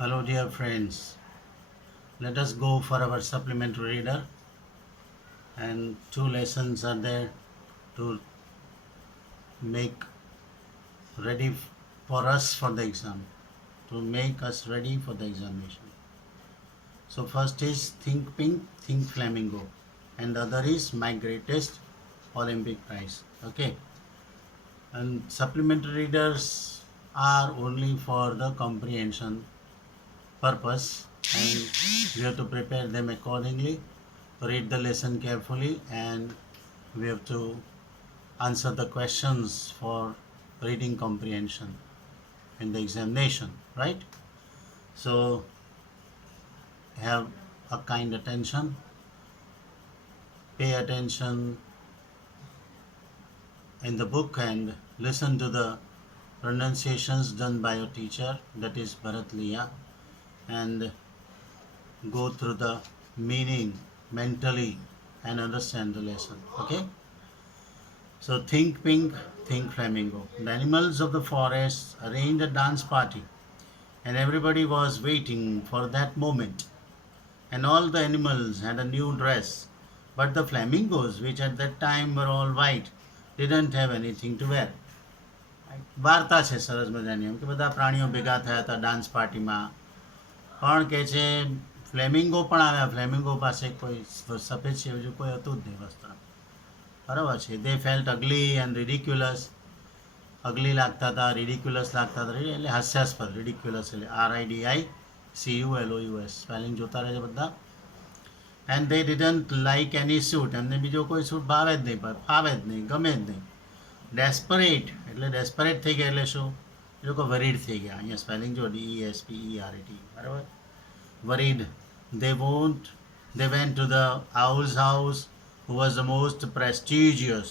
Hello, dear friends. Let us go for our supplementary reader. And two lessons are there to make ready for us for the exam, to make us ready for the examination. So, first is Think Pink, Think Flamingo, and the other is My Greatest Olympic Prize. Okay, and supplementary readers are only for the comprehension purpose, and we have to prepare them accordingly, read the lesson carefully, and we have to answer the questions for reading comprehension in the examination, right? So have a kind attention, pay attention in the book and listen to the pronunciations done by your teacher, that is Bharat Liya, and go through the meaning mentally and understand the lesson. Okay? So think pink, think flamingo. The animals of the forest arranged a dance party, and everybody was waiting for that moment. And all the animals had a new dress, but the flamingos, which at that time were all white, didn't have anything to wear. વાર્તા છે સરસ મજાની એમ કે બધા પ્રાણીઓ ભેગા થયા હતા ડાન્સ પાર્ટીમાં પણ કે છે ફ્લેમિંગો પણ આવ્યા ફ્લેમિંગો પાસે કોઈ સફેદ છે બીજું કોઈ હતું જ નહીં વસ્ત્ર બરાબર છે દે ફેલ્ટ અગલી એન્ડ રિડિક્યુલસ અગલી લાગતા હતા રિડિક્યુલસ લાગતા હતા એટલે હાસ્યાસ્પદ રિડિક્યુલસ એટલે RIDI CULOUS સ્પેલિંગ જોતા રહેજો બધા and they didn't like any suit એમને બીજો કોઈ સૂટ ભાવે જ નહીં ફાવે જ નહીં ગમે જ નહીં ડેસ્પરેટ એટલે ડેસ્પરેટ થઈ ગયા એટલે શું એ લોકો વરીડ થઈ ગયા અહીંયા સ્પેલિંગ જો DESPERAT બરાબર worried they went to the owl's house who was the most prestigious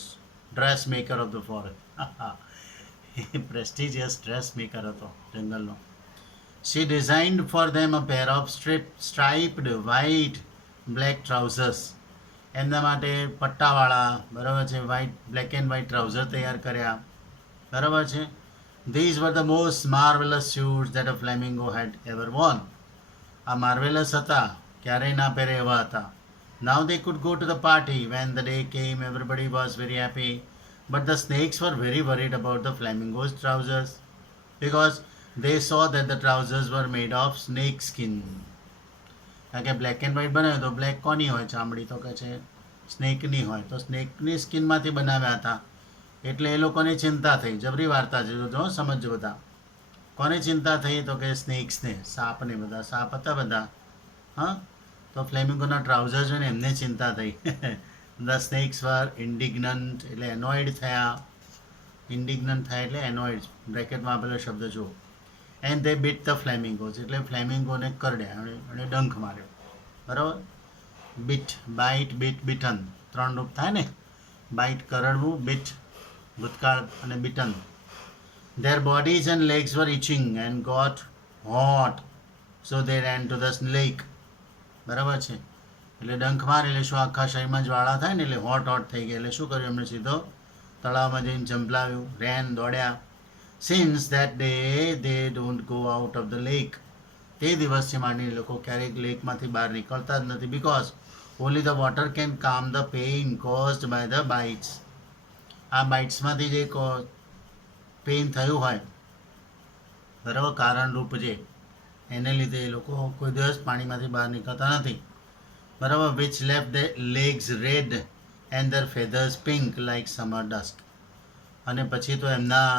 dressmaker of the forest prestigious dressmaker હતો જંગલનો she designed for them a pair of striped white black trousers એમના માટે પટ્ટાવાળા બરાબર છે white black and white trouser તૈયાર કર્યા બરાબર છે these were the most marvellous shoes that a flamingo had ever worn આ માર્વેલસ હતા ક્યારેય ના પહેરે એવા હતા now they could go to the party when the day came everybody was very happy but the snakes were very worried about the flamingos trousers because they saw that the trousers were made of snake skin કારણ કે black and white બનાવ્યો તો black કોની હોય ચામડી તો કે છે સ્નેકની હોય તો સ્નેકની સ્કિનમાંથી બનાવ્યા હતા એટલે એ લોકોને ચિંતા થઈ જબરી વાર્તા છે જો સમજો બધા કોને ચિંતા થઈ તો કે સ્નેક્સને સાપને બધા સાપ હતા બધા હા તો ફ્લેમિંગોના ટ્રાઉઝર જોઈને એમને ચિંતા થઈ ધ સ્નેક્સ વર ઇન્ડિગ્નન્ટ એટલે એનોઇડ થયા ઇન્ડિગ્નન્ટ થાય એટલે એનોઇડ બ્રેકેટમાં આપેલો શબ્દ જુઓ and they bit the flamingos એટલે ફ્લેમિંગોને કરડ્યા અને ડંખ માર્યો બરાબર બીટ બાઇટ બીટ બીટન ત્રણ રૂપ થાય ને બાઇટ કરડવું બીટ ભૂતકાળ અને beaten their bodies and legs were itching and got hot so they ran to the lake બરાબર છે એટલે ડંખ મારે એટલે શું આખા શરીરમાં જ્વાળા થાય ને એટલે હોટ થઈ ગયા એટલે શું કર્યું એમણે સીધો તળાવમાં જઈને ઝંપલાવ્યું રેન દોડ્યા since that day they don't go out of the lake તે દિવસથી માંડીને લોકો ક્યારેક લેકમાંથી બહાર નીકળતા જ નથી because only the water can calm the pain caused by the bites આ બાઇટ્સમાંથી જે પેઇન થયું હોય બરાબર કારણરૂપ જે એને લીધે એ લોકો કોઈ દિવસ પાણીમાંથી બહાર નીકળતા નથી બરાબર which left the legs red and their feathers pink like summer dusk અને પછી તો એમના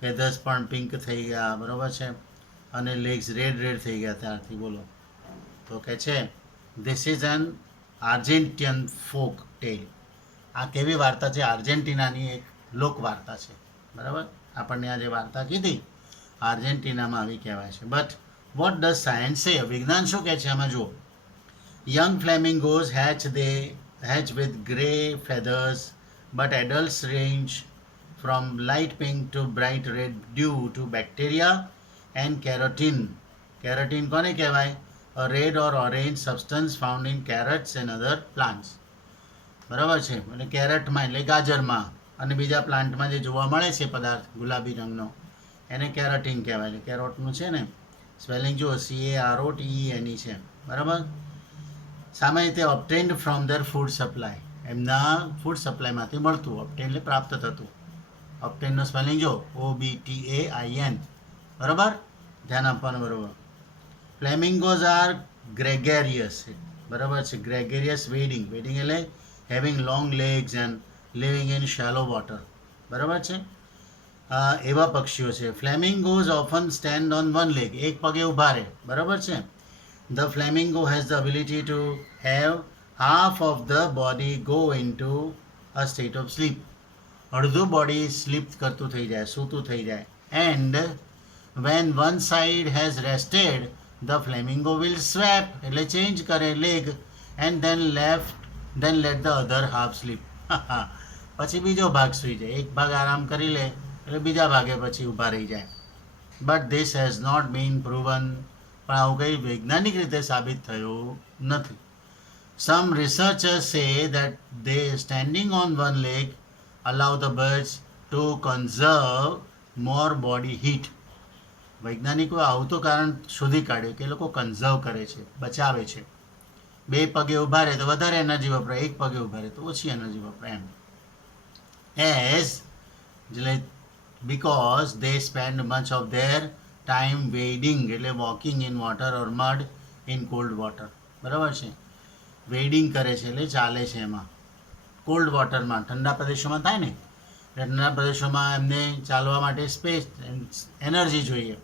ફેધર્સ પણ પિંક થઈ ગયા બરાબર છે અને લેગ્સ રેડ થઈ ગયા ત્યારથી બોલો તો કે છે ધીસ ઇઝ એન આર્જેન્ટિયન ફોક ટેલ આ કેવી વાર્તા છે આર્જેન્ટિનાની એક લોકવાર્તા છે બરાબર આપણને આ જે વાર્તા કીધી આર્જેન્ટિનામાં આવી કહેવાય છે બટ વોટ ડઝ સાયન્સ છે વિજ્ઞાન શું કહે છે આમાં જુઓ young flamingos hatch with grey feathers but adults range from light pink to bright red due to bacteria and keratin. Keratin કોને કહેવાય? A red or orange substance found in carrots and other plants. બરાબર છે એટલે કેરેટમાં એટલે ગાજરમાં અને બીજા પ્લાન્ટમાં જે જોવા મળે છે પદાર્થ ગુલાબી રંગનો એને કેરાટીન કહેવાય છે કેરોટનું છે ને સ્પેલિંગ જુઓ, CAROTENE છે, બરાબર. સામાન્ય રીતે ઓબ્ટેન્ડ ફ્રોમ ધેર ફૂડ સપ્લાય, એમના ફૂડ સપ્લાયમાંથી મળતું, ઓબ્ટેન એટલે પ્રાપ્ત થતું. ઓબ્ટેનનો સ્પેલિંગ જો OBTAIN, બરાબર, ધ્યાન આપવાનું, બરાબર. ફ્લેમિંગોઝ આર ગ્રેગેરિયસ, બરાબર છે, ગ્રેગેરિયસ વેડિંગ, વેડિંગ એટલે having long legs and living in shallow water, બરાબર છે. એવા પક્ષીઓ છે. Flamingos often stand on one leg, એક પગે ઊભા રહે, બરાબર છે. The flamingo has the ability to have half of the body go into a state of sleep, અડધું બોડી સ્લીપ કરતું થઈ જાય, સૂતું થઈ જાય. And when one side has rested the flamingo will swap, એટલે ચેન્જ કરે leg, and then let the other half sleep. પછી બીજો ભાગ સૂઈ જાય, એક ભાગ આરામ કરી લે એટલે બીજા ભાગે પછી ઊભા રહી જાય. But this has not been proven, પણ આવું કંઈ વૈજ્ઞાનિક રીતે સાબિત થયું નથી. Some researchers say that they standing on one leg allow the birds to conserve more body heat. વૈજ્ઞાનિકોએ આવું તો કારણ શોધી કાઢ્યું કે એ લોકો કન્ઝર્વ કરે છે, બચાવે છે. બે પગે ઊભા રહે તો વધારે એનર્જી વપરાય, એક પગે ઊભા રહે તો ઓછી એનર્જી વપરાય, એમ. because they spend much of their time wading, એટલે walking in water or mud in cold water, બરાબર છે. વેડિંગ કરે છે એટલે ચાલે છે એમાં, કોલ્ડ વોટરમાં, ઠંડા પ્રદેશોમાં થાય ને, ઠંડા પ્રદેશોમાં એમને ચાલવા માટે સ્પેસ, એનર્જી જોઈએ,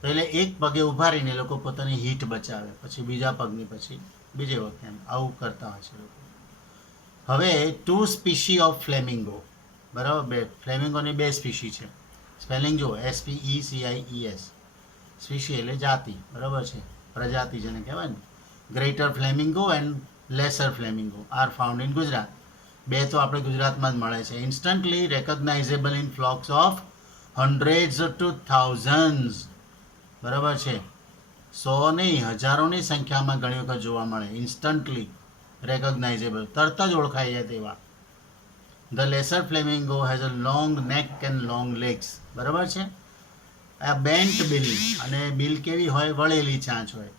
તો એટલે એક પગે ઊભા રહીને લોકો પોતાની હીટ બચાવે, પછી બીજા પગની પછી બીજે વખતે એમ આવું કરતા હોય છે લોકો. હવે 2 સ્પીશી ઓફ ફ્લેમિંગો, બરાબર, ફ્લેમિંગોની 2 સ્પીશી છે. સ્પેલિંગ જુઓ, SPECIES, સ્પીશી એટલે જાતિ, બરાબર છે, પ્રજાતિ જેને કહેવાય ને. Greater flamingo and lesser flamingo are found in Gujarat. 2 તો આપણે ગુજરાતમાં જ મળે છે. Instantly recognisable in flocks of hundreds to thousands, બરાબર છે, 100 નહીં, હજારોની સંખ્યામાં ઘણી વખત જોવા મળે. ઇન્સ્ટન્ટલી રેકોગ્નાઇઝેબલ, તરત જ ઓળખાઈ જાય તેવા. The lesser flamingo has a long નેક એન્ડ લોંગ લેગ્સ, બરાબર છે. આ બેન્ટ બિલ, અને બિલ કેવી હોય, વળેલી ચાંચ હોય,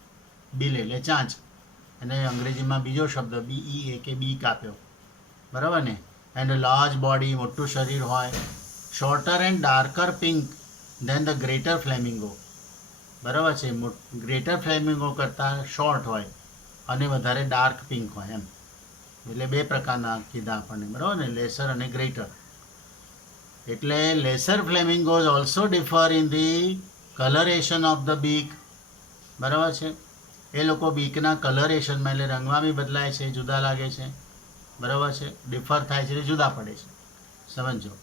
બિલ એટલે ચાંચ, અને અંગ્રેજીમાં બીજો શબ્દ BEA કે બી કાપ્યો, બરાબર ને. એન્ડ લાર્જ બોડી, મોટું શરીર હોય. Shorter and darker pink than the greater flamingo, બરાબર છે. ગ્રેટર ફ્લેમિંગો કરતાં શોર્ટ હોય અને વધારે ડાર્ક પિંક હોય, એમ. એટલે 2 પ્રકારના કીધા આપણને, બરાબર ને, લેસર અને ગ્રેટર. એટલે lesser flamingos also differ in the colouration of the beak, બરાબર છે. એ લોકો બીકના કલરેશનમાં, એટલે રંગમાં બી બદલાય છે, જુદા લાગે છે, બરાબર છે, ડિફર થાય છે, એટલે જુદા પડે છે, સમજો.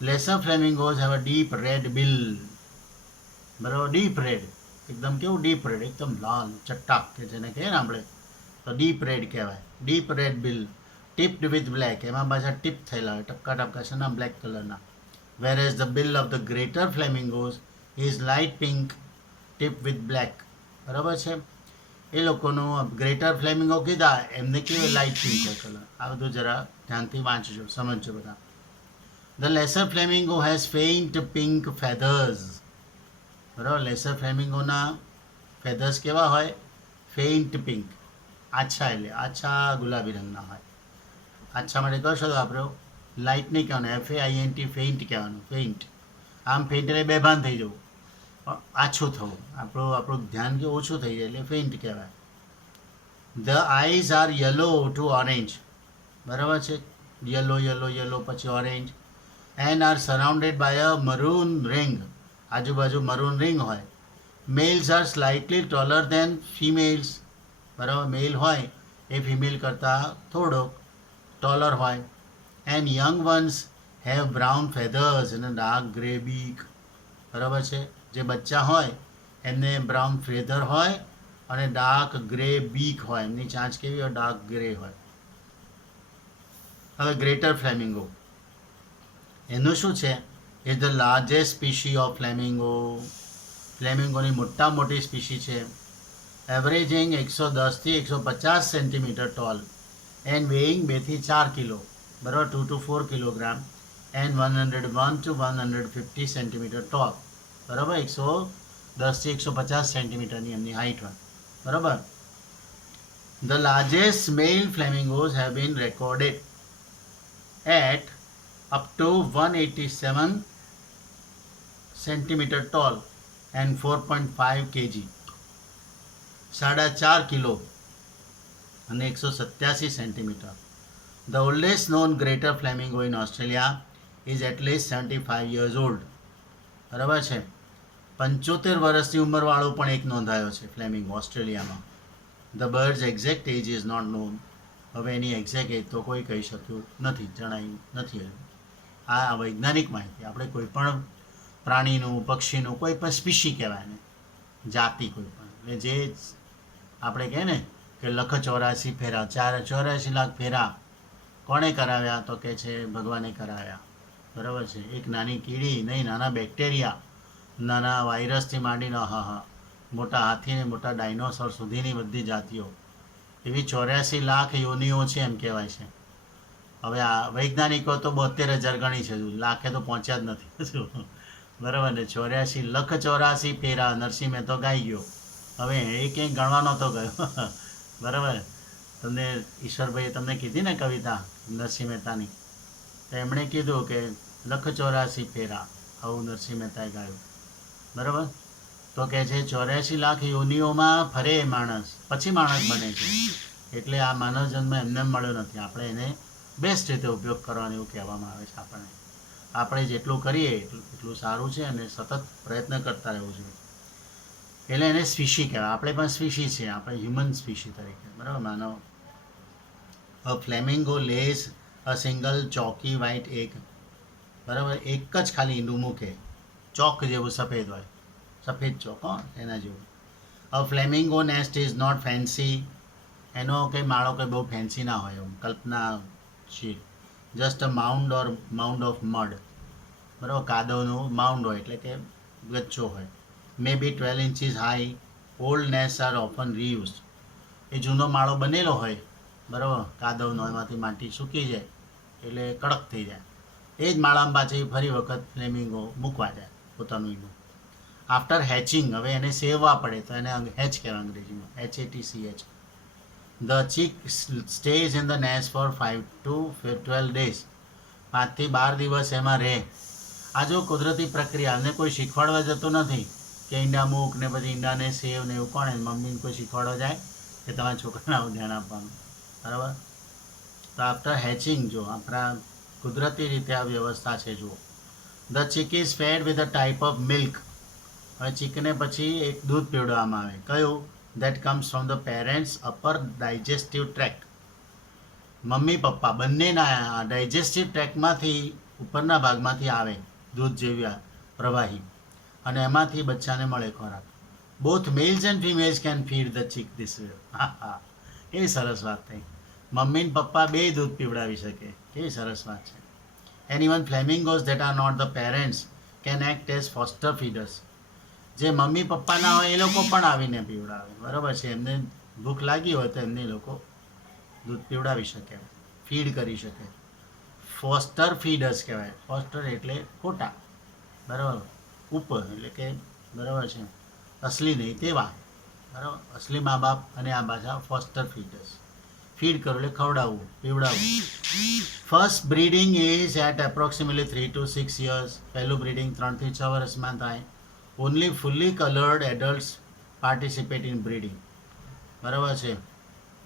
Laser flamingos have a deep red bill, બરાબર, ડીપ રેડ, એકદમ કેવું ડીપ રેડ, એકદમ લાલ ચટ્ટાક, કે જેને કહીએ ને આપણે, તો ડીપ રેડ કહેવાય. Deep red bill tipped with black, એમાં પાછા ટીપ થયેલા હોય, ટપકા ટપકા છે ના, બ્લેક કલરના. whereas the bill of the greater flamingos is light pink tipped with black, બરાબર છે. એ લોકોનું ગ્રેટર ફ્લેમિંગો કીધા, એમને કેવું લાઇટ પિંક હોય કલર. આ બધું જરા ધ્યાનથી વાંચજો, સમજજો બધા. The lesser flamingo has faint pink feathers, બરાબર. લેસર ફ્લેમિંગોના ફેધર્સ કેવા હોય, ફેઇન્ટ પિંક, આછા, એટલે આછા ગુલાબી રંગના હોય. આછા માટે કશો તો આપણે લાઇટ નહીં કહેવાનું, FAINT, ફેઇન્ટ કહેવાનું, ફેઇન્ટ. આમ ફેઇન્ટ એટલે બેભાન થઈ જવું, આછું થવું, આપણું ધ્યાન કે ઓછું થઈ જાય એટલે ફેઇન્ટ કહેવાય. The eyes are yellow to orange, બરાબર છે, યલો યલો યલો પછી orange. And are surrounded by a maroon ring, આજુબાજુ મરૂન રિંગ હોય. Males are slightly taller than females, બરાબર, મેલ હોય એ ફિમેલ કરતાં થોડોક ટોલર હોય. And young ones have brown feathers અને ડાર્ક ગ્રે બીક, બરાબર છે. જે બચ્ચા હોય એમને બ્રાઉન ફેધર હોય અને ડાર્ક ગ્રે બીક હોય, એમની ચાંચ કેવી હોય, ડાર્ક ગ્રે હોય. હવે ગ્રેટર ફ્લેમિંગો, એનું શું છે, એ ધ લાર્જેસ્ટ સ્પીશી ઓફ ફ્લેમિંગો, ફ્લેમિંગોની મોટી સ્પીશી છે. એવરેજિંગ 110 થી 150 સેન્ટીમીટર ટોલ, એન્ડ વેઇંગ 2 થી 4 કિલો, બરાબર, 2 to 4 kilogram. And 101 to 150 centimetre tall, બરાબર, 110 10 થી 150 સેન્ટીમીટરની એમની હાઇટ હોય, બરાબર. The largest male flamingos have been recorded at up to 187 centimetre tall and 4.5 kg, 4.5 kilo અને 187 centimetre. The oldest known greater flamingo in Australia is at least 75 years old. બરાબર છે. 75 વર્ષની ઉંમરવાળો પણ એક નોંધાયો છે ફ્લેમિંગો ઓસ્ટ્રેલિયામાં. The bird's exact age is not known. હવે એની એક્ઝેક્ટ એજ તો કોઈ કહી શક્યું નથી, જણાયું નથી. આ વૈજ્ઞાનિક માહિતી. આપણે કોઈ પણ પ્રાણીનું, પક્ષીનું, કોઈ પણ સ્પીશી કહેવાય ને, જાતિ કોઈ પણ, એટલે જે આપણે કહે ને કે 184 ફેરા, 84 લાખ ફેરા કોણે કરાવ્યા? તો કે છે ભગવાને કરાવ્યા, બરાબર છે. એક નાની કીડી નહીં, નાના બેક્ટેરિયા, નાના વાયરસથી માંડીને મોટા હાથીને મોટા ડાયનોસોર સુધીની બધી જાતિઓ, એવી 84 લાખ યોનિઓ છે એમ કહેવાય છે. હવે આ વૈજ્ઞાનિકો તો 72,000 ગણી છે, લાખે તો પહોંચ્યા જ નથી, બરાબર ને. 84,84,84 ફેરા નરસિંહ મહેતો ગાઈ ગયો. હવે એ કંઈ ગણવા નહોતો ગયો, બરાબર. તમને ઈશ્વરભાઈએ તમને કીધી ને કવિતા નરસિંહ મહેતાની, તો એમણે કીધું કે 184 ફેરા, આવું નરસિંહ મહેતાએ ગાયું, બરાબર. તો કહે છે 84 લાખ યોનિઓમાં ફરે માણસ, પછી માણસ બને છે. એટલે આ માનવ જન્મ એમને મળ્યો નથી. આપણે એને બેસ્ટ રીતે ઉપયોગ કરવાનો એવું કહેવામાં આવે છે આપણને. આપણે જેટલું કરીએ એટલું સારું છે અને સતત પ્રયત્ન કરતા રહેવું જોઈએ. એટલે એને સ્પીશી કહેવાય. આપણે પણ સ્પીશી છે, આપણે હ્યુમન સ્પીશી તરીકે, બરાબર, માનવ. અ ફ્લેમિંગો લેઝ અ સિંગલ ચોકી વ્હાઇટ એગ, બરાબર. એક જ ખાલી ઈંડું મૂકે, ચોક જેવું સફેદ હોય, સફેદ ચોક, એના જેવું. A flamingo nest is not fancy. એનો કંઈ માળો કંઈ બહુ ફેન્સી ના હોય, એવું કલ્પના છે. Just a mound of mud, બરાબર. કાદવનું માઉન્ડ હોય એટલે કે ગચ્ચો હોય. May be 12 inches high. Old nest are often reuse. એ જૂનો માળો બનેલો હોય, બરાબર, કાદવનો, એમાંથી માટી સૂકી જાય એટલે કડક થઈ જાય. એ જ માળામાં પાછી ફરી વખત ફ્લેમિંગો મૂકવા જાય પોતાનું ઈંડું. આફ્ટર હેચિંગ, હવે એને સેવવા પડે તો એને હેચ કહેવાય અંગ્રેજીમાં, HATCH. The chick stays in the nest for 5 to 12 days. 5 થી 12 દિવસ એમાં રહે. આ જો કુદરતી પ્રક્રિયા, અને કોઈ શીખવાડવા જતું નથી કે ઈંડા મૂક ને પછી ઈંડાને સેવ ને એવું. કોણ મમ્મીને કોઈ શીખવાડવા જાય કે તમારા છોકરાને ધ્યાન આપવાનું, બરાબર. તો આફ્ટર હેચિંગ, જો આપણા કુદરતી રીતે આ વ્યવસ્થા છે. જુઓ, the chick is fed with a type of milk. હવે ચીકને પછી એક દૂધ પીવડાવવામાં આવે. કયું? That comes from the parents upper digestive tract. મમ્મી પપ્પા બંનેના ડાયજેસ્ટિવ ટ્રેક્ટમાંથી, ઉપરના ભાગમાંથી આવે દૂધ જેવી પ્રવાહી, અને એમાંથી બચ્ચાને મળે ખોરાક. Both males and females can feed the chick this way. કેવી સરસ વાત થઈ. મમ્મી ને પપ્પા બે દૂધ પીવડાવી શકે, કેવી સરસ વાત છે. And even flamingos that are not the parents can act as foster feeders. જે મમ્મી પપ્પાના હોય એ લોકો પણ આવીને પીવડાવે, બરાબર છે. એમને ભૂખ લાગી હોય તો એમને લોકો દૂધ પીવડાવી શકે, ફીડ કરી શકે. ફોસ્ટર ફીડર્સ કહેવાય. ફોસ્ટર એટલે ખોટા, બરાબર. ઉપર એટલે કે, બરાબર છે, અસલી નહીં તેવા, બરાબર. અસલી મા બાપ અને આ ભાષા ફોસ્ટર ફીડર્સ. ફીડ કરો એટલે ખવડાવવું, પીવડાવવું. First breeding is at approximately 3 to 6 years. પહેલું બ્રીડિંગ 3 થી 6 વર્ષમાં થાય. Only fully coloured adults participate in breeding, બરાબર છે.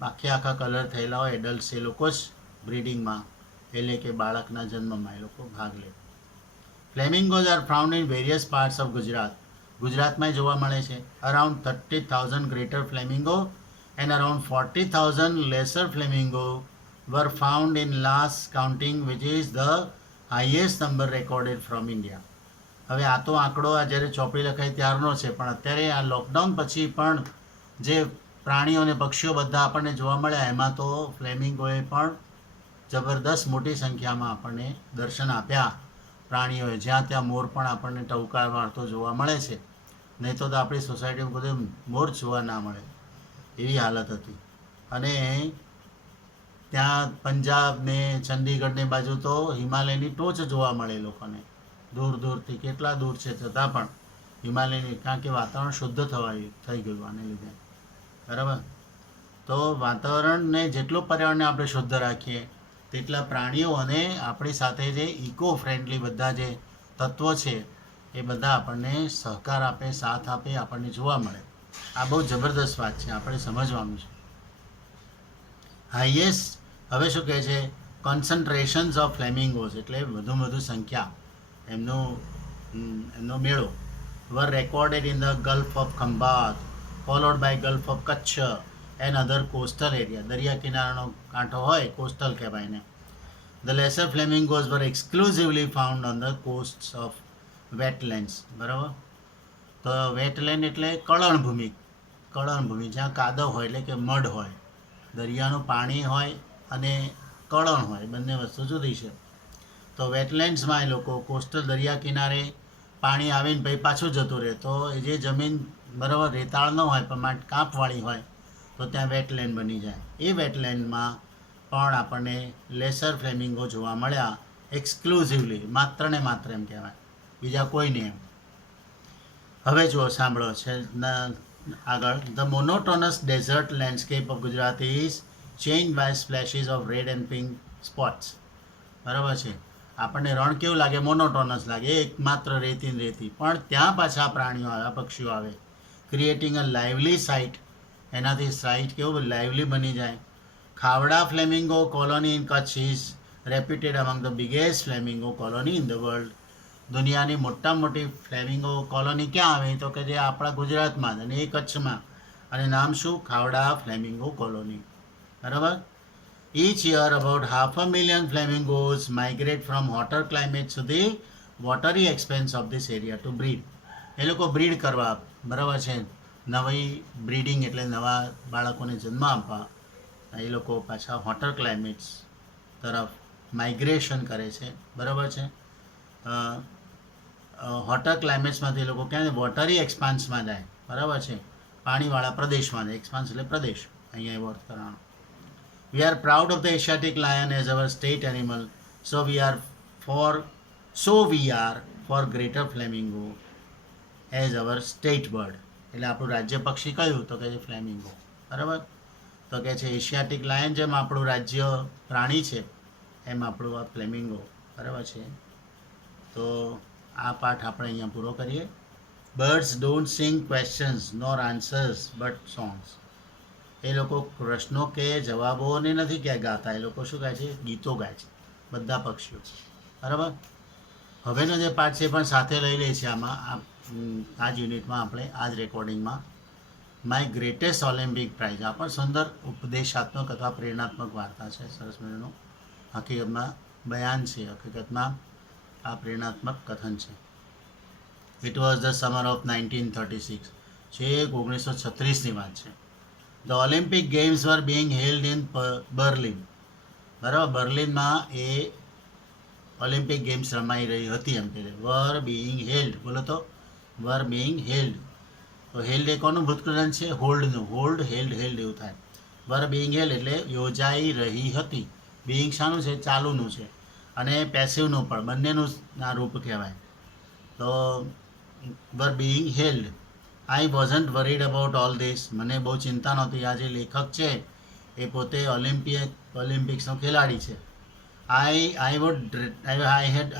આખા કલર થયેલા હોય એડલ્ટ્સ, એ લોકો જ બ્રીડિંગમાં, એટલે કે બાળકના જન્મમાં એ લોકો ભાગ લે. Flamingos R found in various parts of Gujarat. ગુજરાતમાં જોવા મળે છે. Around 30,000 greater flamingo and around 40,000 laser flamingo were found in last counting, which is the highest number recorded from India. હવે આ તો આંકડો આ જ્યારે ચોપડી લખાય ત્યારનો છે, પણ અત્યારે આ લોકડાઉન પછી પણ જે પ્રાણીઓ અને પક્ષીઓ બધા આપણને જોવા મળ્યા, એમાં તો ફ્લેમિંગોએ પણ જબરદસ્ત મોટી સંખ્યામાં આપણને દર્શન આપ્યા. પ્રાણીઓએ જ્યાં ત્યાં મોર પણ આપણને ટહુકાર મારતો જોવા મળે છે. નહીં તો આપણી સોસાયટીમાં બધે મોર જોવા ના મળે, એવી હાલત હતી. અને ત્યાં પંજાબ ને ચંદીગઢની બાજુ તો હિમાલયની ટોચ જોવા મળે લોકોને, દૂર દૂરથી, કેટલા દૂર છે છતાં પણ હિમાલયની, કારણ કે વાતાવરણ શુદ્ધ થઈ ગયું આને લીધે, બરાબર. તો વાતાવરણને જેટલું પર્યાવરણને આપણે શુદ્ધ રાખીએ તેટલા પ્રાણીઓ અને આપણી સાથે જે ઇકો ફ્રેન્ડલી બધા જે તત્વો છે એ બધા આપણને સહકાર આપે, સાથ આપે, આપણને જોવા મળે. આ બહુ જબરદસ્ત વાત છે, આપણે સમજવાનું છે. હાઈએસ્ટ, હવે શું કહે છે, કોન્સન્ટ્રેશન્સ ઓફ ફ્લેમિંગોઝ, એટલે વધુ સંખ્યા એમનો મેળો were recorded in the Gulf of Khambat, followed by Gulf of Kutch and other coastal area. દરિયા કિનારાનો કાંઠો હોય, કોસ્ટલ કહેવાય ને. The lesser flamingos were exclusively found on the coasts of wetlands. બરાબર. તો વેટલેન્ડ એટલે કળણભૂમિ, જ્યાં કાદવ હોય એટલે કે મડ હોય, દરિયાનું પાણી હોય અને કળણ હોય, બંને વસ્તુ જુદી છે. તો વેટલેન્ડ્સમાં એ લોકો કોસ્ટલ દરિયા કિનારે પાણી આવીને પછી પાછું જતું રહે, તો એ જે જમીન બરાબર રેતાળ ન હોય પણ કાંપવાળી હોય તો ત્યાં વેટલેન્ડ બની જાય. એ વેટલેન્ડમાં પણ આપણને લેસર ફ્લેમિંગો જોવા મળ્યા, એક્સક્લુઝિવલી, માત્ર ને માત્ર એમ કહેવાય, બીજા કોઈ નહીં એમ. હવે જુઓ, સાંભળો છે આગળ. The monotonous desert landscape of Gujarat is change by splashes of red and pink spots. બરાબર છે. આપણને રણ કેવું લાગે? મોનોટોનસ લાગે, એક માત્ર રેતી ને રેતી, પણ ત્યાં પાછા પ્રાણીઓ આવે, પક્ષીઓ આવે, ક્રિએટિંગ અ લાઇવલી સાઇટ. એનાથી સાઇટ કેવું લાઇવલી બની જાય. Khavda flamingo colony in Kutch is reputed અમંગ the biggest flamingo colony in the world. દુનિયાની મોટી ફ્લેમિંગો કોલોની ક્યાં આવે? તો કે જે આપણા ગુજરાતમાં જ, અને એ કચ્છમાં. અને નામ શું? Khavda flamingo colony. બરાબર. Each year about 500,000 flamingos migrate from hotter climates to the watery expanse of this area to breed. એ લોકો બ્રીડ કરવા, બરાબર છે, નવી બ્રીડિંગ એટલે નવા બાળકોને જન્મ આપવા એ લોકો પાછા હોટર ક્લાઇમેટ્સ તરફ માઇગ્રેશન કરે છે, બરાબર છે. હોટર ક્લાઇમેટ્સમાંથી એ લોકો ક્યાં? વોટરી એક્સપાન્સમાં જાય, બરાબર છે, પાણીવાળા પ્રદેશમાં જાય. એક્સપાન્સ એટલે પ્રદેશ, અહીંયા એવો અર્થ કરવાનો. We are proud of the Asiatic lion as our state animal, so we are for greater flamingo as our state bird. એટલે આપણું રાજ્ય પક્ષી કયું? તો કે છે ફ્લેમિંગો. બરાબર. તો કે છે એશિયાટિક લાયન જેમ આપણું રાજ્ય પ્રાણી છે એમ આપણું આ ફ્લેમિંગો, બરાબર છે. તો આ પાઠ આપણે અહીંયા પૂરો કરીએ. Birds don't sing questions nor answers but songs. એ લોકો પ્રશ્નો કે જવાબોને નથી ક્યાં ગાતા, એ લોકો શું ગાય છે? ગીતો ગાય છે, બધા પક્ષીઓ. બરાબર. હવેનો જે પાઠ છે પણ સાથે લઈ લે છે આમાં, આ જ યુનિટમાં આપણે, આ જ રેકોર્ડિંગમાં. માય ગ્રેટેસ્ટ ઓલિમ્પિક પ્રાઇઝ, આ પણ સુંદર ઉપદેશાત્મક અથવા પ્રેરણાત્મક વાર્તા છે, સરસ મજાનું હકીકતમાં બયાન છે, હકીકતમાં આ પ્રેરણાત્મક કથન છે. It was the summer of 1936, છેક 1936ની વાત છે. The Olympic Games were being held in Berlin. બરાબર. બર્લિનમાં એ ઓલિમ્પિક ગેમ્સ રમાઈ રહી હતી એમ કહે. વર બીઇંગ હેલ્ડ, બોલો તો, વર બીઇંગ હેલ્ડ. તો હેલ્ડ એ કોનું ભૂતકૃદન છે? હોલ્ડનું. હોલ્ડ, હેલ્ડ, એવું થાય. વર બીઇંગ હેલ્ડ એટલે યોજાઈ રહી હતી. બીઇંગ શાનું છે? ચાલુનું છે, અને પેસિવનું પણ, બંનેનું આ રૂપ કહેવાય. તો were being held. I wasn't worried about all this. મને બહુ ચિંતા નહોતી. આ જે લેખક છે એ પોતે ઓલિમ્પિક્સનો ખેલાડી છે.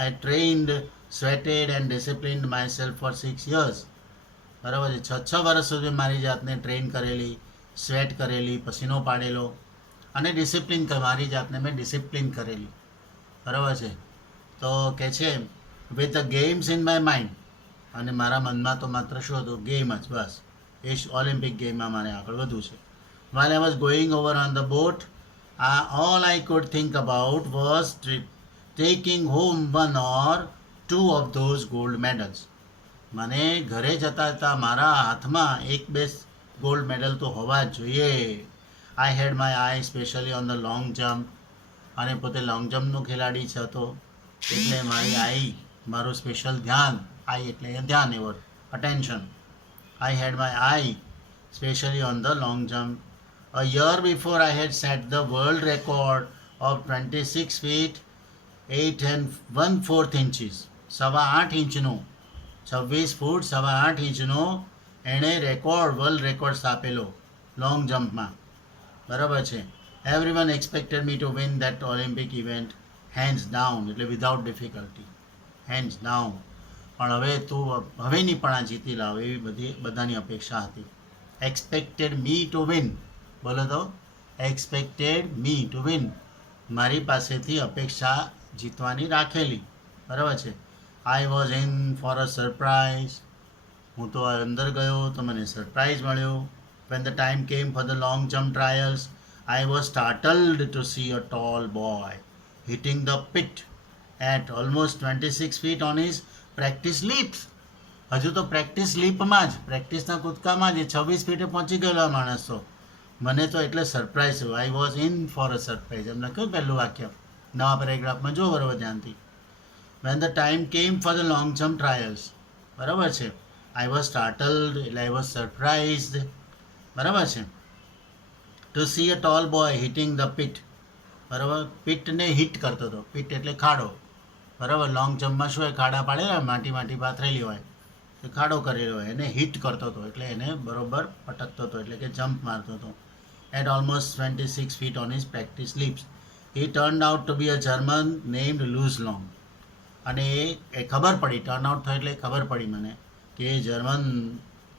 I trained, sweated and disciplined myself for 6 years. બરાબર છે. 6 વર્ષ સુધી મારી જાતને ટ્રેન કરેલી, સ્વેટ કરેલી, પસીનો પાડેલો, અને મારી જાતને મેં ડિસિપ્લિન કરેલી. બરાબર છે. તો કે છે with the games in my mind, અને મારા મનમાં તો માત્ર શું હતું? ગેમ જ, બસ. એ ઓલિમ્પિક ગેમમાં મારે આગળ વધવું છે. while I was going over on the boat, all I could think about was taking home 1 or 2 of those gold medals. મને ઘરે જતા મારા હાથમાં 1-2 ગોલ્ડ મેડલ તો હોવા જ જોઈએ. I had my eye specially on the long jump, અને પોતે લોંગ જમ્પનો ખેલાડી છે તો એટલે મારી મારું સ્પેશિયલ ધ્યાન, આઈ એટલે ધ્યાન, એવો attention. I had my eye specially on the long jump. A year before I had set the world record of 26 feet 8 and 1/4 inches, 8.25 ઇંચનું 26 ફૂટ 8.5 ઇંચનો એણે રેકોર્ડ વર્લ્ડ રેકોર્ડ સ્થાપેલો લોંગ જમ્પમાં. બરાબર છે. Everyone expected me to win that Olympic event hands down, એટલે without difficulty, hands down. પણ હવે તું હવેની પણ આ જીતી લાવ એવી બધાની અપેક્ષા હતી. એક્સપેક્ટેડ મી ટુ વિન, બોલો તો, એક્સપેક્ટેડ મી ટુ વિન, મારી પાસેથી અપેક્ષા જીતવાની રાખેલી. બરાબર છે. I was in for a surprise, હું તો અંદર ગયો તો મને સરપ્રાઇઝ મળ્યો. When the time came for the long jump trials I was startled to see a tall boy hitting the pit at almost 26 feet on his practice leaps. હજુ તો practice લીપમાં જ, પ્રેક્ટિસના કૂદકામાં જ 26 ફીટે પહોંચી ગયેલો આ માણસ. તો મને તો એટલે સરપ્રાઇઝ થયું. I was in for a surprise, એમ લખ્યું પહેલું વાક્ય નવા પેરેગ્રાફમાં. જો બરાબર ધ્યાનથી. When the time came for the long jump trials, બરાબર છે. આઈ વોઝ સ્ટાર્ટલડ, એટલે આઈ વોઝ સરપ્રાઇઝડ, બરાબર છે. To see a tall boy hitting the pit, બરાબર, પીટને હિટ કરતો હતો. પીટ એટલે ખાડો, બરાબર. લોંગ જમ્પમાં શું હોય, ખાડા પાડેલા, માટી પાથરેલી હોય, એ ખાડો કરેલો હોય, એને હિટ કરતો હતો, એટલે એને બરોબર પટકતો હતો, એટલે કે જમ્પ મારતો હતો. At almost 26 feet on his practice leaps he turn out to be a German named Luz Long. અને એ ખબર પડી, ટર્ન આઉટ થયો એટલે ખબર પડી મને કે એ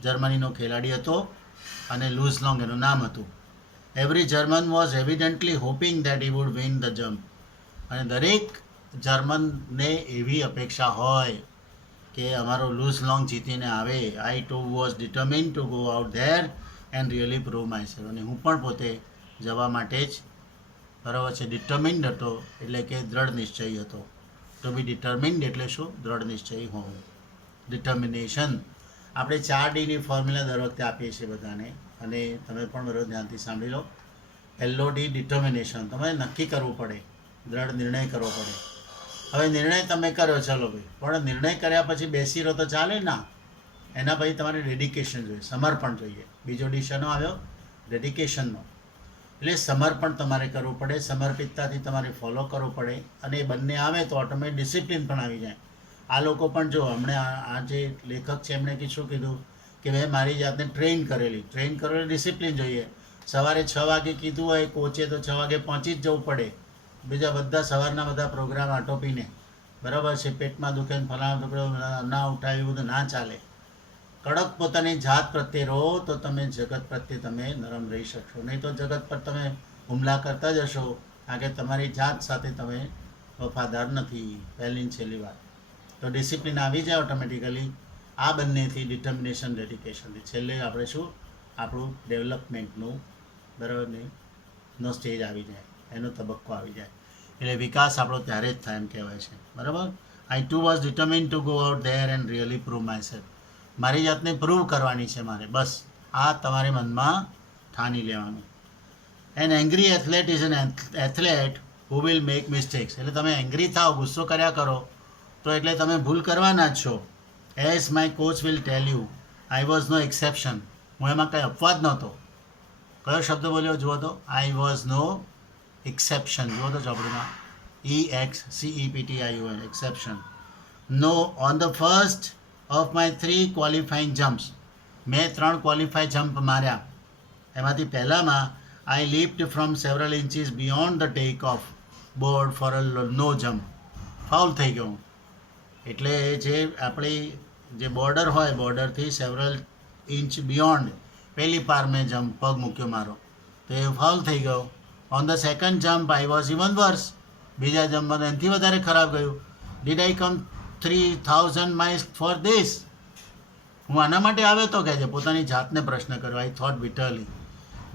જર્મનીનો ખેલાડી હતો અને લૂઝ લોંગ એનું નામ હતું. Every German was evidently hoping that he would win the jump. અને દરેક જર્મનને એવી અપેક્ષા હોય કે અમારો લૂઝ લોંગ જીતીને આવે. I too was determine to go out there and really prove myself. અને હું પણ પોતે જવા માટે જ, બરાબર છે, ડિટર્મિન્ડ હતો, એટલે કે દ્રઢ નિશ્ચયી હતો. ટુ બી ડિટર્મિન્ડ એટલે શું, દ્રઢ નિશ્ચયી હોવું, ડિટર્મિનેશન. આપણે 4Dની ફોર્મ્યુલા દર વખતે આપીએ છીએ બધાને, અને તમે પણ બરોબર ધ્યાનથી સાંભળી લો. LOD ડિટર્મિનેશન, તમારે નક્કી કરવું પડે, દ્રઢ નિર્ણય કરવો પડે. હવે નિર્ણય તમે કર્યો, ચલો ભાઈ, પણ નિર્ણય કર્યા પછી બેસી રહો તો ચાલે ના. એના પછી તમારે ડેડિકેશન જોઈએ, સમર્પણ જોઈએ. બીજો ડિશનો આવ્યો ડેડિકેશનનો, એટલે સમર્પણ તમારે કરવું પડે, સમર્પિતતાથી તમારે ફોલો કરવું પડે. અને એ બંને આવે તો ઓટોમેટિક ડિસિપ્લિન પણ આવી જાય. આ લોકો પણ જો હમણાં આ જે લેખક છે એમણે શું કીધું કે મેં મારી જાતને ટ્રેન કરેલી ડિસિપ્લિન જોઈએ. સવારે 6 વાગે કીધું હોય કોચે તો 6 વાગે પહોંચી જ જવું પડે. બીજા બધા સવારના બધા પ્રોગ્રામ આટોપીને, બરાબર છે, પેટમાં દુખે ફલાણા દુખે ના ઉઠાય એવું બધું ના ચાલે. કડક પોતાની જાત પ્રત્યે રહો તો તમે જગત પ્રત્યે તમે નરમ રહી શકશો. નહીં તો જગત પર તમે હુમલા કરતા જશો, કારણ કે તમારી જાત સાથે તમે વફાદાર નથી. પહેલી છેલ્લી વાત તો ડિસિપ્લિન આવી જાય ઓટોમેટિકલી. આ બંનેથી ડિટર્મિનેશન, ડેડિકેશનથી છેલ્લે આપણે શું, આપણું ડેવલપમેન્ટનું, બરાબર ને, નો સ્ટેજ આવી જાય, એનો તબક્કો આવી જાય. એટલે વિકાસ આપણો ત્યારે જ થાય એમ કહેવાય છે, બરાબર. I too was determine to go out there and really prove myself. મારી જાતને પ્રૂવ કરવાની છે મારે, બસ આ તમારે મનમાં ઠાની લેવાનું. An angry athlete is an athlete who will make mistakes. એટલે તમે એંગ્રી થાવ, ગુસ્સો કર્યા કરો તો એટલે તમે ભૂલ કરવાના જ છો. As my coach will tell you I was no exception. હું એમાં કંઈ અપવાદ નહોતો. કયો શબ્દ બોલ્યો જુઓ તો, આઈ વોઝ નો એક્સેપ્શન. જુઓ તો ચોપડીમાં, EXCEPTION, exception. No, on the first of my 3 qualifying jumps, મેં 3 ક્વોલિફાઈ જમ્પ માર્યા. એમાંથી પહેલામાં I leaped from several inches beyond the take off board for a no jump. Foul થઈ ગયો. એટલે જે આપણી જે બોર્ડર હોય, બોર્ડરથી સેવરલ ઇંચ બિયોન્ડ પહેલી પાર મેં જમ્પ પગ મૂક્યો મારો, તો એ ફાઉલ થઈ ગયો. On the second jump I was even worse. બીજા જમ્પમાં એનાથી વધારે ખરાબ ગયું. Did I come 3000 miles for this. હું આના માટે આવ્યો તો, કહે છે, પોતાની જાતને પ્રશ્ન કર્યો. આઈ થોટ બિટરલી,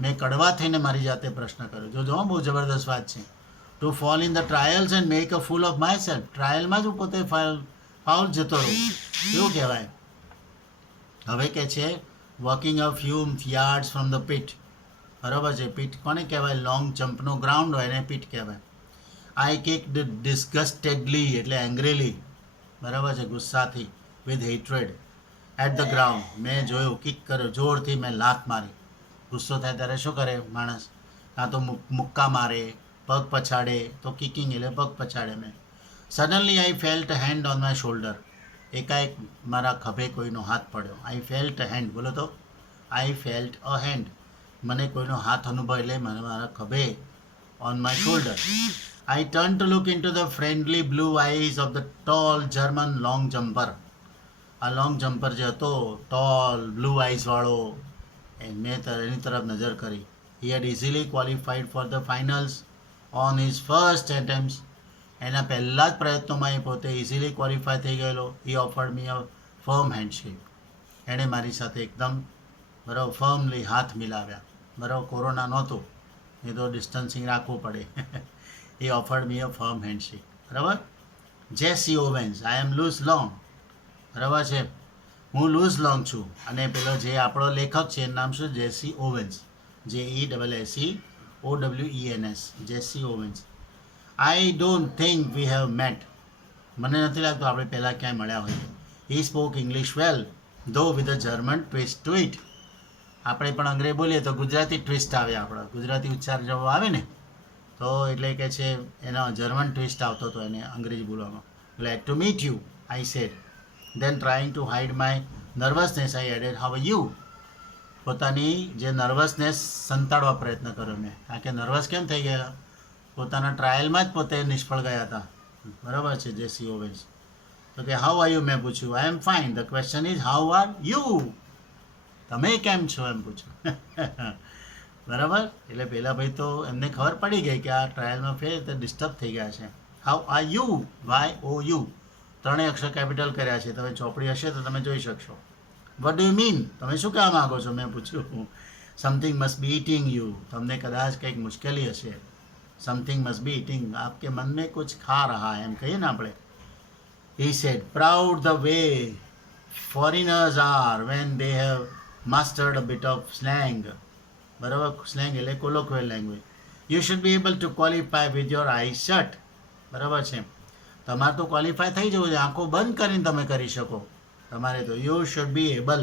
મેં કડવા થઈને મારી જાતે પ્રશ્ન કર્યો. જો બહુ જબરદસ્ત વાત છે. To fall in the trials and make a fool of myself. ટ્રાયલમાં જ હું પોતે ફાઉલ જતો રહું, એવું કહેવાય. હવે કે છે walking a few yards from the pit. બરાબર છે. પીટ કોને કહેવાય? લોંગ જમ્પનો ગ્રાઉન્ડ હોય એને પીટ કહેવાય. આઈ કિક્ડ ડિસ્ગસ્ટેડલી, એટલે એંગ્રીલી, બરાબર છે, ગુસ્સાથી, with hatred at the ground. મેં જોયું, કિક કર્યો, જોરથી મેં લાત મારી. ગુસ્સો થાય ત્યારે શું કરે માણસ? કાં તો મુક્કા મારે, પગ પછાડે, તો કિકિંગ એટલે પગ પછાડે. મેં suddenly I felt hand on my shoulder. એકાએક મારા ખભે કોઈનો હાથ પડ્યો. આઈ ફેલ્ટ અ હેન્ડ. બોલો તો, આઈ ફેલ્ટ અ હેન્ડ. મને કોઈનો હાથ અનુભવ એટલે મને મારા ખભે, on my shoulder. I turn to look into the friendly blue eyes of the tall German long jumper. આ લોંગ જમ્પર જે હતો, ટોલ બ્લુ આઈઝવાળો, મેં એની તરફ નજર કરી. He had easily qualified for the finals on his first attempts. એના પહેલાં જ પ્રયત્નોમાં એ પોતે ઇઝીલી ક્વોલિફાય થઈ ગયેલો. હી ઓફર્ડ મી અ ફર્મ હેન્ડશેક. એણે મારી સાથે એકદમ બરાબર ફર્મલી હાથ મિલાવ્યા. બરાબર, કોરોના નહોતું, એ તો ડિસ્ટન્સિંગ રાખવું પડે. એ ઓફર્ડ મી અ ફર્મ હેન્ડશેક. બરાબર. જેસી ઓવેન્સ. આઈ એમ લૂઝ લોંગ. બરાબર છે, હું લૂઝ લોંગ છું. અને પેલો જે આપણો લેખક છે એનું નામ શું? Jesse Owens. JESSEOWENS. Jesse Owens. I don't think we have met. મને નથી લાગતું આપણે પહેલાં ક્યાંય મળ્યા હોય. હી spoke English well, though with a German twist to it. આપણે પણ અંગ્રેજી બોલીએ તો ગુજરાતી ટ્વિસ્ટ આવે, આપણો ગુજરાતી ઉચ્ચાર જેવો આવે ને, તો એટલે કે છે એનો જર્મન ટ્વિસ્ટ આવતો હતો એને અંગ્રેજી બોલવામાં. Glad to meet you, I said. Then trying to hide my nervousness I added how are you. પોતાની જે નર્વસનેસ સંતાડવા પ્રયત્ન કર્યો મેં, કારણ કે નર્વસ કેમ થઈ ગયા? પોતાના ટ્રાયલમાં જ પોતે નિષ્ફળ ગયા હતા. બરાબર છે. Jesse Owens. તો કે હાઉ આર યુ, મેં પૂછ્યું. I am fine. The question is how are you. તમે કેમ છો એમ પૂછ્યું. બરાબર. એટલે પેલા ભાઈ તો એમને ખબર પડી ગઈ કે આ ટ્રાયલમાં ફેર તો ડિસ્ટર્બ થઈ ગયા છે. How are you, YOU. ત્રણેય અક્ષર કેપિટલ કર્યા છે. તમે ચોપડી હશે તો તમે જોઈ શકશો. What do you mean? તમે શું કહેવા માગો છો? મેં પૂછ્યું. Something must be eating you. તમને કદાચ કંઈક મુશ્કેલી હશે. Something must be eating. આપકે મન મેં કુછ ખા રહા એમ કહીએ ને આપણે. He said, proud the way foreigners are when they have mastered a bit of slang. બરાબર. સ્લેંગ એટલે colloquial language. You should be able to qualify with your eye shut. બરાબર છે. તમારે તો ક્વોલિફાય થઈ જવું છે. આંખો બંધ કરીને તમે કરી શકો. તમારે તો યુ શુડ બી એબલ.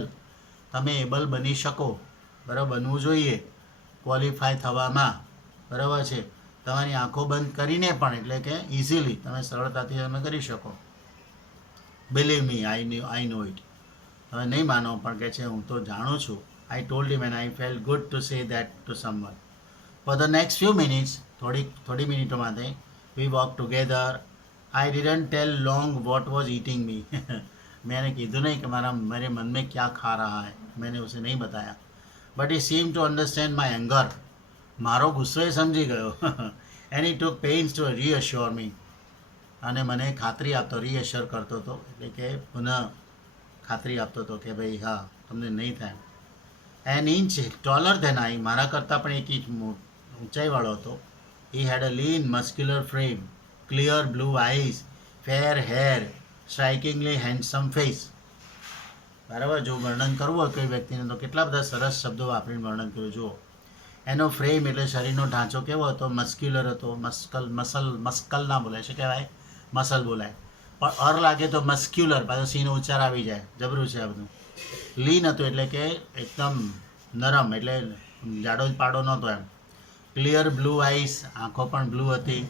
તમે એબલ બની શકો. બરાબર, બનવું જોઈએ ક્વોલિફાય થવામાં. બરાબર છે. તમારી આંખો બંધ કરીને પણ, એટલે કે ઇઝીલી તમે સરળતાથી તમે કરી શકો. Believe me, I know it. હવે નહીં માનો પણ કે છે હું તો જાણું છું. I told him and I felt good to say that to someone. For the next few minutes, થોડી મિનિટો માટે, we walk together. I didn't tell Long what was eating me. मैंने કીધું નહીં કે मेरे मन में क्या खा रहा है, मैंने उसे नहीं बताया. But he seem to understand my anger. મારો ગુસ્સો એ સમજી ગયો. And he took pains to reassure me. અને મને ખાતરી આપતો, રીએશ્યોર કરતો હતો, એટલે કે પુનઃ ખાતરી આપતો હતો કે ભાઈ હા, તમને નહીં થાય. An inch taller than I. મારા કરતાં પણ 1 ઇંચ ઊંચાઈવાળો હતો. He had a lean muscular frame, clear blue eyes, fair hair, strikingly handsome face. બરાબર. જો વર્ણન કરવું હોય કોઈ વ્યક્તિને તો કેટલા બધા સરસ શબ્દો વાપરીને વર્ણન કર્યું. જુઓ, એનો ફ્રેમ એટલે શરીરનો ઢાંચો કેવો હતો? મસ્ક્યુલર હતો. મસ્કલ ના બોલાય, શું કહેવાય? મસલ બોલાય. પણ અર લાગે તો મસ્ક્યુલર, પાછો સીનો ઉચ્ચાર આવી જાય. જબરું છે આ બધું. લીન હતું એટલે કે એકદમ નરમ, એટલે જાડો જ પાડો નહોતો એમ. ક્લિયર બ્લુ આઈસ, આંખો પણ બ્લુ હતી.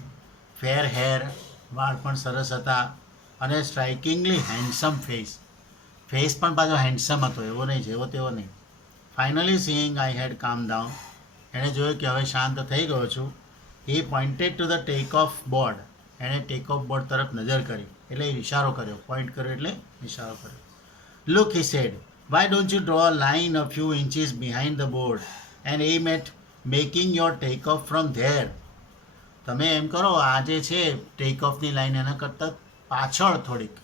ફેર હેર, વાળ પણ સરસ હતા. અને સ્ટ્રાઇકિંગલી હેન્ડસમ ફેસ, ફેસ પણ પાછો હેન્ડસમ હતો, એવો નહીં જેવો તેવો નહીં. ફાઇનલી સીઈંગ આઈ હેડ કામ ડાઉન. એણે જોયું કે હવે શાંત થઈ ગયો છું. He pointed to the take off board. એણે ટેક ઓફ બોર્ડ તરફ નજર કરી, એટલે ઇશારો કર્યો. પોઈન્ટ કર્યો એટલે ઇશારો કર્યો. Look, he said, why don't you draw a line a few inches behind the board and aim at making your take off from there. તમે એમ કરો, આ જે છે ટેક ઓફની લાઇન, એના કરતાં પાછળ થોડીક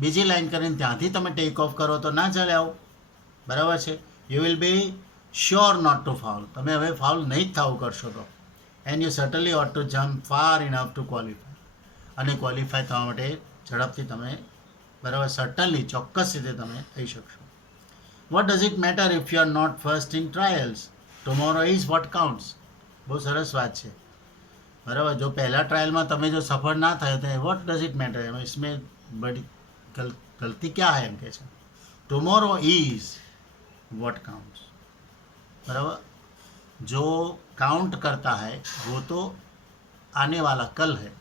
બીજી લાઇન કરીને ત્યાંથી તમે ટેક ઓફ કરો તો ના ચાલે આવું. બરાબર છે. You will be sure not to foul. તમે હવે ફાઉલ નહીં જ થવું કરશો તો. And you certainly ought to jump far enough to qualify. અને ક્વોલિફાય થવા માટે ઝડપથી તમે, બરાબર, સર્ટનલી ચોક્કસ રીતે તમે થઈ શકશો. What does it matter if you are not first in trials? Tomorrow is what counts. બહુ સરસ વાત છે. બરાબર. જો પહેલાં ટ્રાયલમાં તમે જો સફળ ના થયો તો વોટ ડઝ ઇટ મેટર, એમાં इसमें बड़ी गलती क्या है એમ કે છે. Tomorrow is what counts. बराबर. जो काउंट करता है वो तो आने वाला कल है.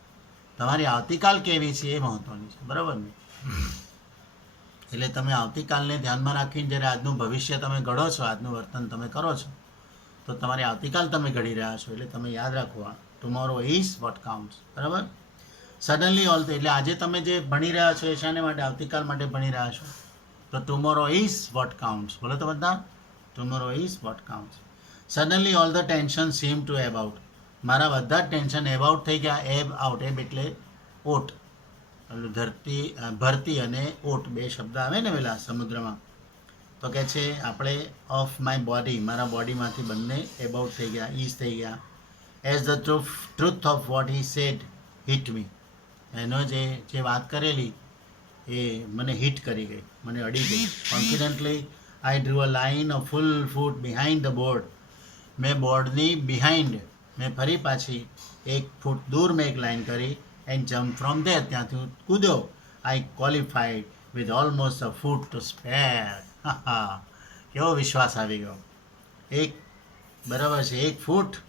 તમારી આવતીકાલ કેવી છે એ મહત્વની છે. બરાબર ને? એટલે તમે આવતીકાલને ધ્યાનમાં રાખીને જ્યારે આજનું ભવિષ્ય તમે ઘડો છો, આજનું વર્તન તમે કરો છો, તો તમારી આવતીકાલ તમે ઘડી રહ્યા છો. એટલે તમે યાદ રાખો, ટુમોરો ઇઝ વોટ કાઉન્ટ્સ. બરાબર. સડનલી ઓલ એટલે આજે તમે જે ભણી રહ્યા છો એ શાને માટે? આવતીકાલ માટે ભણી રહ્યા છો. તો ટુમોરો ઇઝ વોટ કાઉન્ટ્સ. બોલો તો બધા, tomorrow is what counts. Suddenly all the tension seem to ebb out. મારા બધા જ ટેન્શન એબ આઉટ થઈ ગયા. એબ આઉટ, એબ એટલે ઓટ, એટલે ધરતી, ભરતી અને ઓટ બે શબ્દ આવે ને પેલા સમુદ્રમાં. તો કહે છે આપણે ઓફ માય બોડી, મારા બોડીમાંથી બંને એબ આઉટ થઈ ગયા, ઇઝ થઈ ગયા. As the truth of what he said hit me. એનો જે વાત કરેલી એ મને હિટ કરી ગઈ, મને અડી ગઈ. Confidently I drew a line of full foot behind the board. મેં બોર્ડની બિહાઇન્ડ, મેં ફરી પાછી 1 ફૂટ દૂર મેં એક લાઇન કરી. એન્ડ જમ્પ ફ્રોમ ધેર, ત્યાંથી હું કૂદ્યો. I qualified with almost a foot to spare. કેવો વિશ્વાસ આવી ગયો. એક, બરાબર છે, 1 ફૂટ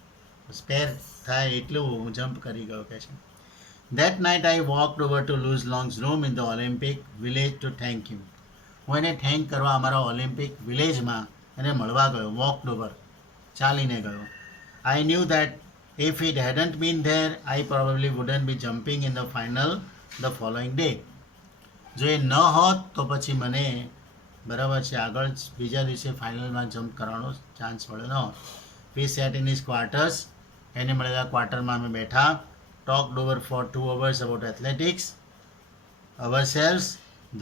સ્પેર થાય એટલું હું જમ્પ કરી ગયો કે છે. That night I walked over to Louis Long's room in the Olympic village to thank him. હું એને થેન્ક કરવા અમારા ઓલિમ્પિક વિલેજમાં એને મળવા ગયો. વોકડ ઓવર, ચાલીને ગયો. I knew that if it hadn't been there, I probably wouldn't be jumping in the final the following day. જો એ ન હોત તો પછી મને, બરાબર છે, આગળ બીજા દિવસે ફાઇનલમાં જમ્પ કરવાનો ચાન્સ મળ્યો ન હોત. We sat in his quarters. એને મળેલા ક્વાર્ટરમાં અમે બેઠા. Talked over for 2 hours about athletics, ourselves,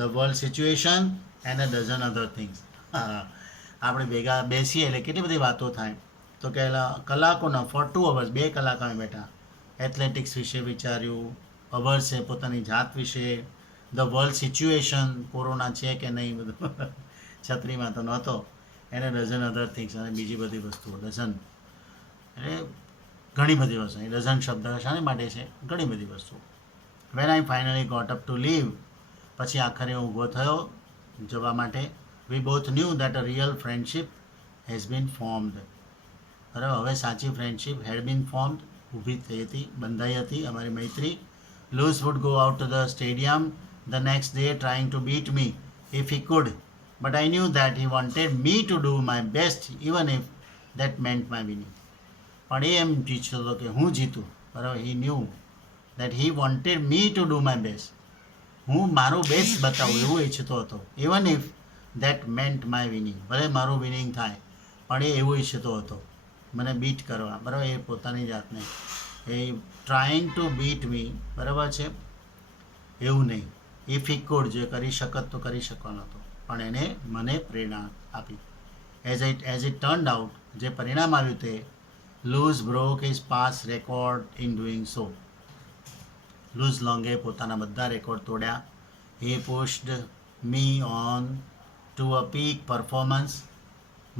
the world situation and a dozen other things. આપણે ભેગા બેસીએ એટલે કેટલી બધી વાતો થાય. તો કે કલાકોના for 2 hours, 2 કલાક અમે બેઠા. એથ્લેટિક્સ વિશે વિચાર્યું, અવર્સ છે પોતાની જાત વિશે, ધ વર્લ્ડ સિચ્યુએશન, કોરોના છે કે નહીં, બધું. છત્રીમાં તો નહોતો. એને ડઝન અધર થિંગ્સ, અને બીજી બધી વસ્તુઓ. ડઝન એટલે ઘણી બધી વસ્તુ. ડઝન શબ્દ શાની માટે છે? ઘણી બધી વસ્તુઓ. When I finally got up to leave, પછી આખરે હું ઊભો થયો જવા માટે. We both knew that a real friendship has been formed. બરાબર, હવે સાચી ફ્રેન્ડશિપ હેડ બીન ફોર્મડ, ઊભી થઈ હતી, બંધાઈ હતી અમારી મૈત્રી. Luz would go out to the stadium the next day trying to beat me if he could, but I knew that he wanted me to do my best even if that meant my winning. પણ એ એમ ઈચ્છતો હતો કે હું જીતું. બરાબર. He knew that he wanted me to do my best. હું મારું બેસ્ટ બતાવું એવું ઈચ્છતો હતો. Even if that meant my winning, ભલે મારું વિનિંગ થાય પણ એ એવું ઈચ્છતો હતો મને બીટ કરવા. બરાબર. એ પોતાની જાતને એ ટ્રાઇંગ ટુ બીટ મી, બરાબર છે, એવું નહીં. ઇફ હી કુડ, જે કરી શકત તો કરી શકવાનો હતો, પણ એને મને પ્રેરણા આપી. એઝ ઇટ ટર્ન્ડ આઉટ, જે પરિણામ આવ્યું તે Luz broke his past record in doing so. Luz લોંગે પોતાના બધા રેકોર્ડ તોડ્યા. He pushed me on to a peak performance,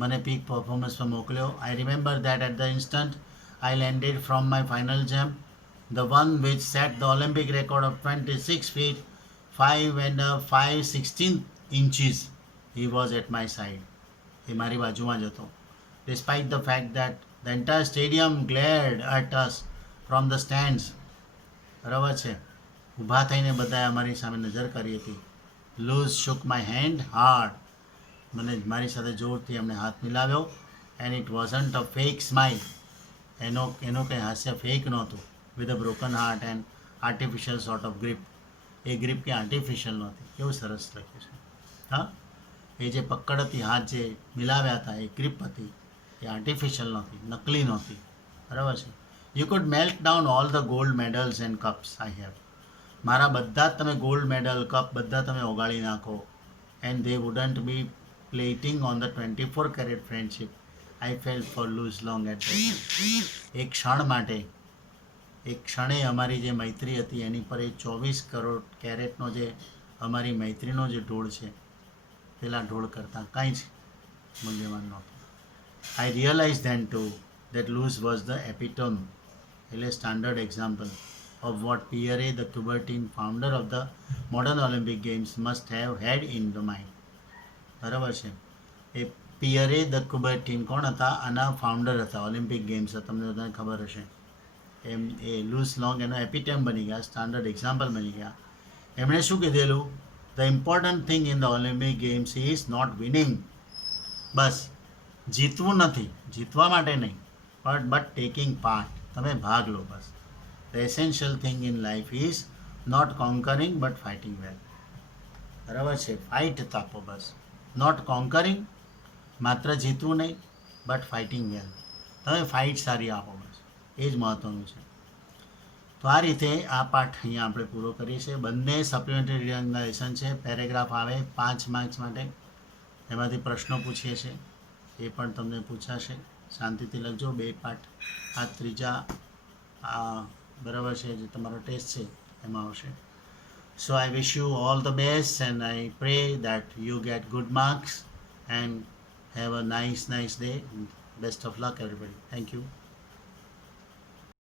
મને પીક પરફોર્મન્સમાં મોકલ્યો. I remember that at the instant I landed from my final jump, the one which set the Olympic record of 26 feet 5 and 5/16 inches. He was at my side. એ મારી બાજુમાં જ હતો. Despite the fact that the entire stadium glared at us from the stands. બરાબર છે, ઊભા થઈને બધાએ અમારી સામે નજર કરી હતી. Luz shook my hand hard. મને મારી સાથે જોરથી એમણે હાથ મિલાવ્યો. and it wasn't a fake smile. એનો કંઈ હાસ્ય ફેક નહોતું. with a broken heart and artificial sort of grip. A grip કે આર્ટિફિશિયલ નહોતી. કેવું સરસ લખ્યું છે. હા, એ જે પકડ હતી, હાથ જે મિલાવ્યા હતા, એ ગ્રીપ હતી, એ આર્ટિફિશિયલ નહોતી, નકલી નહોતી. બરાબર છે. You could melt down all the gold medals and cups I have. મારા બધા જ તમે ગોલ્ડ મેડલ, કપ બધા તમે ઓગાળી નાખો. And they wouldn't be plating on the 24 carat friendship I felt for Luz Long at the. એક ક્ષણ માટે, એક ક્ષણે અમારી જે મૈત્રી હતી એની પર એ 24 કેરેટનો જે અમારી મૈત્રીનો જે ઢોળ છે, પેલા ઢોળ કરતાં કાંઈ જ મૂલ્યવાન નહોતું. I realize then too that Luz was the epitome, એટલે standard example of what Pierre de Coubertin founder of the modern Olympic games must have had in the mind. બરાબર છે. એ પિયરે ધ ક્યુબર્ટીન કોણ હતા? આના ફાઉન્ડર હતા ઓલિમ્પિક ગેમ્સ. તમને બધાને ખબર હશે. એમ એ લૂઝ લોંગ એનો એપિટેમ બની ગયા, સ્ટાન્ડર્ડ એક્ઝામ્પલ બની ગયા. એમણે શું કીધેલું the important thing in the Olympic games is not winning. બસ જીતવું નથી, જીતવા માટે નહીં, બટ ટેકિંગ પાર્ટ, તમે ભાગ લો બસ. The essential thing in life is not conquering but fighting well. બરાબર છે, ફાઇટ આપો બસ. નોટ કોન્કરિંગ, માત્ર જીતવું નહીં, બટ ફાઇટિંગ વેલ, તમે ફાઇટ સારી આપો બસ, એ જ મહત્ત્વનું છે. તો આ રીતે આ પાઠ અહીંયા આપણે પૂરો કરીએ છીએ. બંને સપ્લિમેન્ટરી રીડિંગના લેસન છે. પેરેગ્રાફ આવે 5 માર્ક્સ માટે, એમાંથી પ્રશ્નો પૂછીએ છીએ, એ પણ તમને પૂછાશે. શાંતિથી લખજો. 2 પાઠ આ ત્રીજા બરાબર છે, જે તમારો ટેસ્ટ છે એમાં આવશે. So I wish you all the best and I pray that you get good marks and have a nice day. Best of luck everybody. Thank you.